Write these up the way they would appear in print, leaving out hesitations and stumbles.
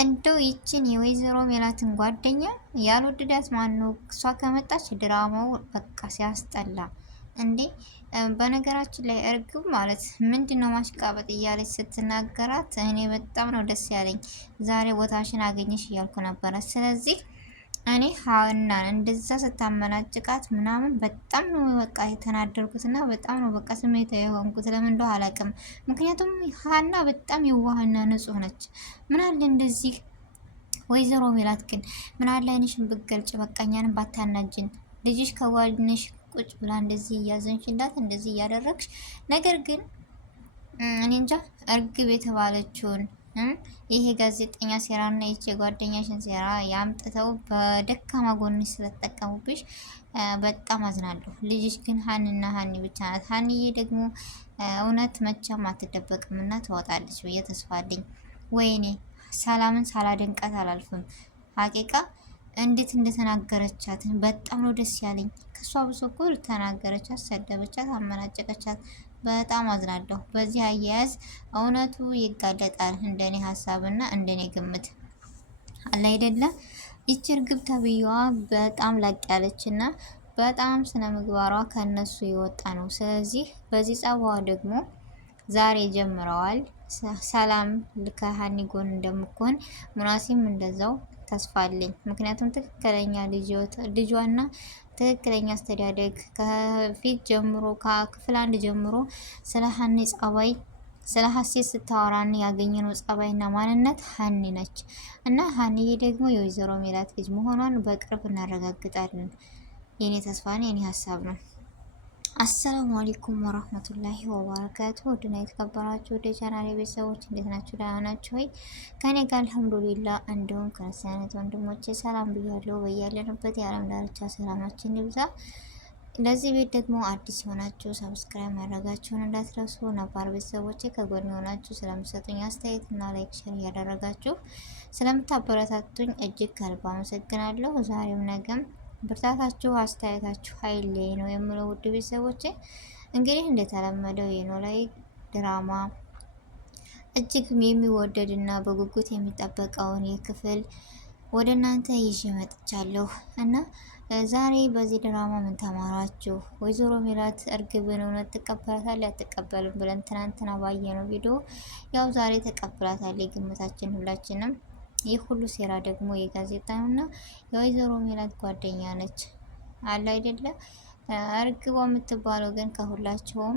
እንደው ይችን የወይዘሮ ሜላትን ጓደኛ ያልወደዳት ማን ነው? እሷ ከመጣች ድራማው በቃ ሲያስጠላ እንዴ! በነገራችን ላይ እርግብ ማለት ምንድነው ማሽቃበጥ እያለች ስትናገራት እኔ በጣም ነው ደስ ያለኝ። ዛሬ ቦታሽን አገኘሽ እያልኩ ነበረ። ስለዚህ እኔ ሀናን እንደዛ ስታመናጭቃት ምናምን በጣም ነው በቃ የተናደርኩትና በጣም ነው በቃ ስሜታዊ የሆንኩት። ለምን እንደው አላውቅም። ምክንያቱም ሀና በጣም የዋህና ንጹህ ነች። ምን አለ እንደዚህ ወይዘሮ ሜላት ግን ምን አለ አይንሽን ብትገልጭ፣ በቃ እኛንም ባታናጅን። ልጅሽ ከጓድነሽ ቁጭ ብላ እንደዚህ እያዘንሽላት እንደዚህ እያደረግሽ፣ ነገር ግን እኔ እንጃ እርግብ የተባለችውን ይሄ ጋዜጠኛ ሴራና ይቺ ጓደኛሽን ሴራ ያምጥተው በደካማ ጎንሽ ስለተጠቀሙብሽ በጣም አዝናለሁ። ልጅሽ ግን ሀኒና ሀኒ ብቻ ናት። ሀኒዬ ደግሞ እውነት መቼም አትደበቅምና ትወጣለች ብዬ ተስፋ አለኝ። ወይኔ ሰላምን ሳላደንቃት አላልፍም። ሀቂቃ እንዴት እንደተናገረቻት በጣም ነው ደስ ያለኝ። ከሷ ብሶ እኮ ተናገረቻት፣ ሰደበቻት፣ አመናጨቀቻት። በጣም አዝናለሁ። በዚህ አያያዝ እውነቱ ይጋለጣል፣ እንደኔ ሀሳብና እንደኔ ግምት አለ አይደለ። ይቺ እርግብ ተብዬዋ በጣም ላቅ ያለችና በጣም ስነ ምግባሯ ከነሱ የወጣ ነው። ስለዚህ በዚህ ጸባዋ ደግሞ ዛሬ ጀምረዋል። ሰላም ከሀኒ ጎን እንደምኮን ሙናሲም እንደዛው ተስፋ አለኝ። ምክንያቱም ትክክለኛ ልጇና ትክክለኛ አስተዳደግ ከፊት ጀምሮ ከክፍል 1 ጀምሮ ስለ ሀኒ ጸባይ ስለ ሀሴት ስታወራን ያገኘነው ጸባይና ማንነት ሀኒ ነች እና ሀኒዬ ደግሞ የወይዘሮ ሜላት ልጅ መሆኗን በቅርብ እናረጋግጣለን። የኔ ተስፋ ነው፣ የኔ ሀሳብ ነው። አሰላሙ አለይኩም ወራህመቱላሂ ወበረካቱ። ወድና የተከበራችሁ ወደ ቻናሌ ቤተሰቦች እንዴት ናችሁ? ደህና ናችሁ ወይ? ከኔ ጋር አልሐምዱሊላህ። እንዲሁም ክርስቲያኖች ወንድሞቼ ሰላም ብያለሁ። በያለንበት የዓለም ዳርቻ ሰላማችን ይብዛ። ለዚህ ቤት ደግሞ አዲስ የሆናችሁ ሰብስክራይብ ማድረጋችሁን እንዳትረሱ። ነባር ቤተሰቦቼ ከጎን የሆናችሁ ስለምሰጡኝ አስተያየት እና ላይክ ሼር እያደረጋችሁ ስለምታበረታቱኝ እጅግ ከልብ አመሰግናለሁ። ዛሬም ነገም ብርታታችሁ አስተያየታችሁ ኃይሌ ነው የምለው ውድ ቤተሰቦቼ። እንግዲህ እንደተለመደው የኖላዊ ድራማ እጅግ የሚወደድ እና በጉጉት የሚጠበቀውን የክፍል ወደ እናንተ ይዤ መጥቻለሁ እና ዛሬ በዚህ ድራማ ምን ተማራችሁ? ወይዘሮ ሜላት እርግብን እውነት ትቀበላታለች አትቀበልም ብለን ትናንትና ባየነው ቪዲዮ ያው ዛሬ ተቀብላታለች ግምታችን ሁላችንም። ይህ ሁሉ ሴራ ደግሞ የጋዜጣውና የወይዘሮ ሜላት ጓደኛ ነች አለ አይደለ። እርግቧ የምትባለው ግን ከሁላቸውም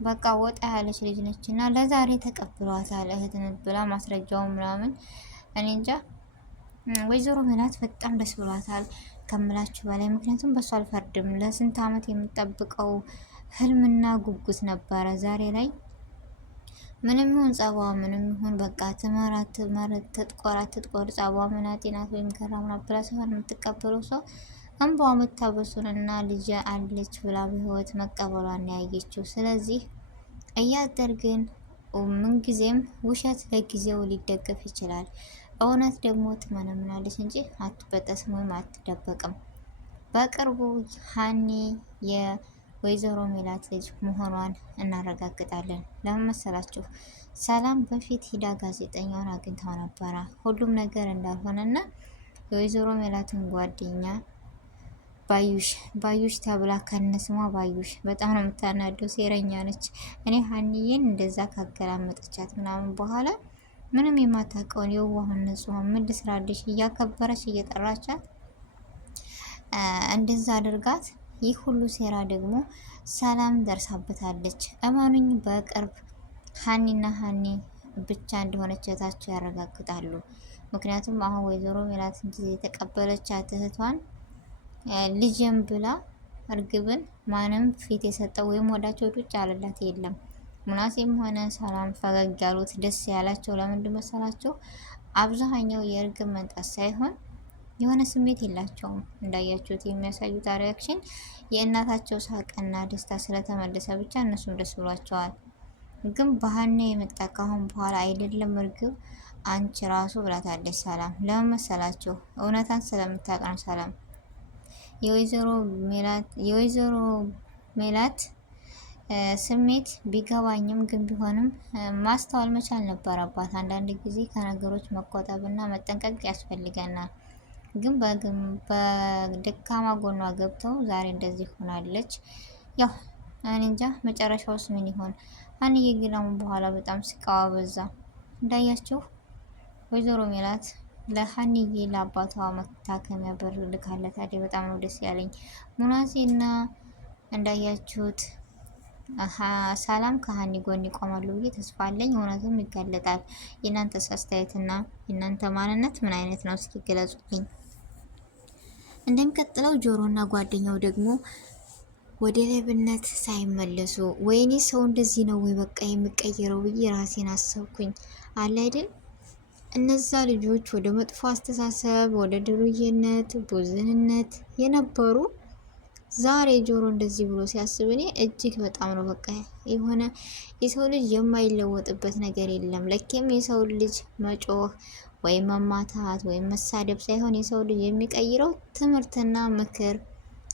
በቃ ወጣ ያለች ልጅ ነች እና ለዛሬ ተቀብሏታል እህትነት ብላ ማስረጃው ምናምን እኔ እንጃ። ወይዘሮ ሜላት በጣም ደስ ብሏታል ከምላችሁ በላይ። ምክንያቱም በሷ አልፈርድም። ለስንት ዓመት የምጠብቀው ህልምና ጉጉት ነበረ ዛሬ ላይ ምንም ይሁን ጸባ ምንም ይሁን በቃ ትመራት ትጥቆር ጸባ ምናጤ ናት ወይም ገራምና ብላ ሳይሆን የምትቀበለው ሰው እንባዋ መታበሱንና ልጅ አለች ብላ በህይወት መቀበሏን ያየችው። ስለዚህ እያደር ግን ምንጊዜም ውሸት ለጊዜው ሊደገፍ ይችላል፣ እውነት ደግሞ ትመነምናለች እንጂ አትበጠስም ወይም አትደበቅም። በቅርቡ ሀኒ ወይዘሮ ሜላት ልጅ መሆኗን እናረጋግጣለን። ለምን መሰላችሁ? ሰላም በፊት ሂዳ ጋዜጠኛውን አግኝታው ነበረ። ሁሉም ነገር እንዳልሆነና የወይዘሮ ሜላትን ጓደኛ ባዩሽ ተብላ ከነስሟ ባዩሽ በጣም ነው የምታናደው፣ ሴረኛ ነች። እኔ ሀኒዬን እንደዛ ካገላመጠቻት ምናምን በኋላ ምንም የማታውቀውን የዋህን ንጹህ ምን ልስራልሽ እያከበረች እየጠራቻት እንደዛ አድርጋት። ይህ ሁሉ ሴራ ደግሞ ሰላም ደርሳበታለች። እመኑኝ በቅርብ ሀኒና ሀኒ ብቻ እንደሆነች እህታቸው ያረጋግጣሉ። ምክንያቱም አሁን ወይዘሮ ሜላት ጊዜ የተቀበለቻት እህቷን ልጅም ብላ እርግብን ማንም ፊት የሰጠው ወይም ወዳቸው ዱጭ አለላት የለም። ሙናሴም ሆነ ሰላም ፈገግ ያሉት ደስ ያላቸው ለምንድን መሰላቸው? አብዛኛው የእርግብ መንጣት ሳይሆን የሆነ ስሜት የላቸውም። እንዳያችሁት የሚያሳዩት ሪያክሽን የእናታቸው ሳቅና ደስታ ስለተመለሰ ብቻ እነሱም ደስ ብሏቸዋል። ግን ባህና የመጣ ካሁን በኋላ አይደለም እርግብ አንቺ ራሱ ብላታለች ሰላም። ለምን መሰላችሁ? እውነታን ስለምታውቅ ነው ሰላም። የወይዘሮ ሜላት ስሜት ቢገባኝም ግን ቢሆንም ማስተዋል መቻል ነበረባት። አንዳንድ ጊዜ ከነገሮች መቆጠብና መጠንቀቅ ያስፈልገናል። ግን በደካማ ጎኗ ገብተው ዛሬ እንደዚህ ሆናለች። ያው እኔ እንጃ መጨረሻውስ ምን ይሆን? አንዬ ግን አሁን በኋላ በጣም ስቃዋ በዛ። እንዳያችሁ ወይዘሮ ሜላት ለሀንዬ ለአባቷ መታከሚያ ብር ልካለታለች። በጣም ነው ደስ ያለኝ። ሙናሴና እንዳያችሁት ሰላም ከሀኒ ጎን ይቆማሉ ብዬ ተስፋ አለኝ። እውነቱም ይጋለጣል። የእናንተስ አስተያየትና የእናንተ ማንነት ምን አይነት ነው? እስኪ ገለጹልኝ። እንደሚቀጥለው ጆሮና ጓደኛው ደግሞ ወደ ሌብነት ሳይመለሱ ወይኔ ሰው እንደዚህ ነው ወይ በቃ የሚቀየረው ብዬ ራሴን አሰብኩኝ። አለ አይደል እነዛ ልጆች ወደ መጥፎ አስተሳሰብ፣ ወደ ድሩዬነት፣ ቡዝንነት የነበሩ ዛሬ ጆሮ እንደዚህ ብሎ ሲያስብ እኔ እጅግ በጣም ነው በቃ የሆነ የሰው ልጅ የማይለወጥበት ነገር የለም። ለኬም የሰው ልጅ መጮህ ወይም መማታት ወይም መሳደብ ሳይሆን የሰው ልጅ የሚቀይረው ትምህርትና ምክር፣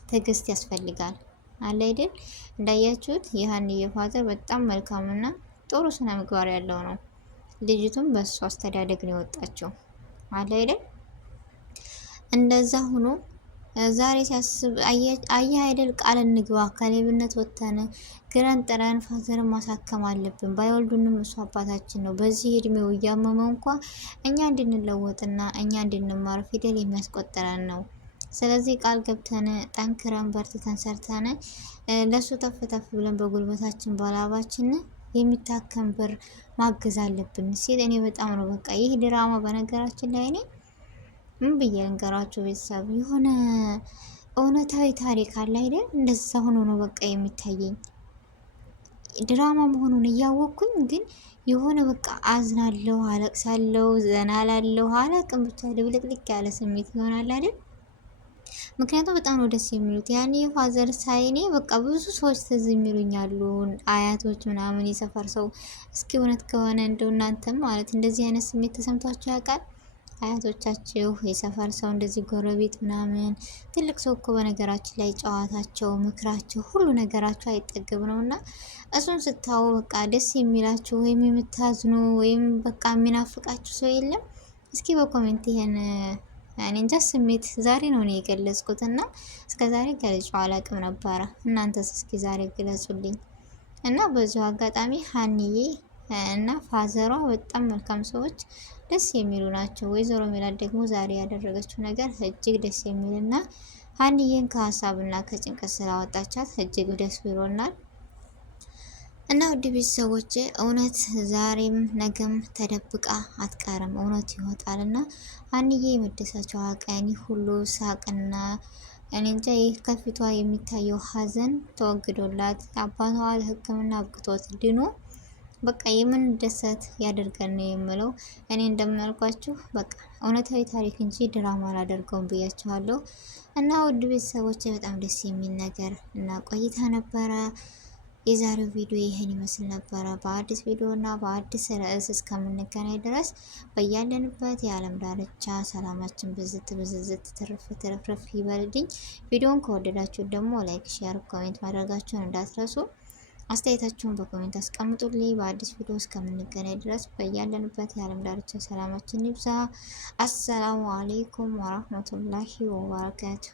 ትዕግስት ያስፈልጋል። አለ አይደል እንዳያችሁት የሀንዬ ፋዘር በጣም መልካምና ጥሩ ስነ ምግባር ያለው ነው። ልጅቱም በሱ አስተዳደግ ነው የወጣችው። አለ አይደል እንደዛ ሆኖ ዛሬ ሲያስብ አየህ አይደል ቃል እንግባ ከሌብነት ወጥተን ግረን ጥረን ፋዘርን ማሳከም አለብን። ባይወልዱንም እሱ አባታችን ነው። በዚህ እድሜው እያመመው እንኳ እኛ እንድንለወጥና እኛ እንድንማር ፊደል የሚያስቆጥረን ነው። ስለዚህ ቃል ገብተን ጠንክረን በርትተን ሰርተን ለሱ ተፍ ተፍ ብለን በጉልበታችን ባላባችን የሚታከም ብር ማገዝ አለብን ሲል እኔ በጣም ነው በቃ ይህ ድራማ በነገራችን ላይ እኔ ምን ብዬ ልንገራችሁ ቤተሰብ የሆነ እውነታዊ ታሪክ አለ አይደል? እንደዛ ሆኖ ነው በቃ የሚታየኝ። ድራማ መሆኑን እያወቅኩኝ ግን የሆነ በቃ አዝናለሁ፣ አለቅሳለሁ፣ ዘናላለሁ፣ አላቅም ብቻ ድብልቅልቅ ያለ ስሜት ይሆናል አይደል? ምክንያቱም በጣም ነው ደስ የሚሉት። ያኔ ፋዘር ሳይኔ በቃ ብዙ ሰዎች ትዝ የሚሉኛሉ አያቶች ምናምን የሰፈር ሰው። እስኪ እውነት ከሆነ እንደው እናንተም ማለት እንደዚህ አይነት ስሜት ተሰምቷቸው ያውቃል? አያቶቻችሁ የሰፈር ሰው እንደዚህ ጎረቤት ምናምን ትልቅ ሰው እኮ በነገራችን ላይ ጨዋታቸው፣ ምክራቸው፣ ሁሉ ነገራቸው አይጠገብ ነው እና እሱን ስታው በቃ ደስ የሚላችሁ ወይም የምታዝኑ ወይም በቃ የሚናፍቃችሁ ሰው የለም? እስኪ በኮሜንት ይሄን እኔ እንጃ ስሜት ዛሬ ነው እኔ የገለጽኩት እና እስከ ዛሬ ገልጬው አላቅም ነበረ። እናንተስ እስኪ ዛሬ ግለጹልኝ። እና በዚሁ አጋጣሚ ሀንዬ እና ፋዘሯ በጣም መልካም ሰዎች ደስ የሚሉ ናቸው። ወይዘሮ ሜላት ደግሞ ዛሬ ያደረገችው ነገር እጅግ ደስ የሚልና ሀንዬን ከሀሳብና ከጭንቀት ስላወጣቻት እጅግ ደስ ብሎናል። እና ውድ ቤተሰቦቼ እውነት ዛሬም ነገም ተደብቃ አትቀርም፣ እውነት ይወጣል እና ሀንዬ የመደሰቻዋ ቀን ሁሉ ሳቅና እኔ እንጃ ይህ ከፊቷ የሚታየው ሀዘን ተወግዶላት አባቷ ለሕክምና አብቅቶት ድኖ በቃ የምንደሰት ያደርገን ነው የምለው። እኔ እንደምናልኳችሁ በቃ እውነታዊ ታሪክ እንጂ ድራማ አላደርገውም ብያችኋለሁ። እና ውድ ቤተሰቦች በጣም ደስ የሚል ነገር እና ቆይታ ነበረ። የዛሬው ቪዲዮ ይህን ይመስል ነበረ። በአዲስ ቪዲዮ እና በአዲስ ርዕስ እስከምንገናኝ ድረስ በያለንበት የዓለም ዳርቻ ሰላማችን ብዝት ብዝዝት ትርፍ ትርፍርፍ ይበልልኝ። ቪዲዮን ከወደዳችሁ ደግሞ ላይክ፣ ሼር፣ ኮሜንት ማድረጋችሁን እንዳትረሱ። አስተያየታችሁን በኮሜንት አስቀምጡልኝ። በአዲስ ቪዲዮ እስከምንገናኝ ድረስ በያለንበት የዓለም ዳርቻ ሰላማችን ይብዛ። አሰላሙ አሌይኩም ወራህመቱላሂ ወበረካቱ።